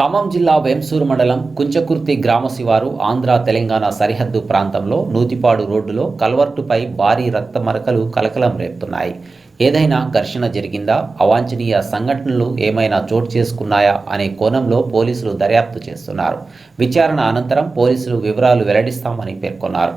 ఖమ్మం జిల్లా వేంసూరు మండలం కుంచకుర్తి గ్రామ శివారు ఆంధ్ర తెలంగాణ సరిహద్దు ప్రాంతంలో నూతిపాడు రోడ్డులో కల్వర్టుపై భారీ రక్త మరకలు కలకలం రేపుతున్నాయి. ఏదైనా ఘర్షణ జరిగిందా? అవాంఛనీయ సంఘటనలు ఏమైనా చోటు చేసుకున్నాయా? అనే కోణంలో పోలీసులు దర్యాప్తు చేస్తున్నారు. విచారణ అనంతరం పోలీసులు వివరాలు వెల్లడిస్తామని పేర్కొన్నారు.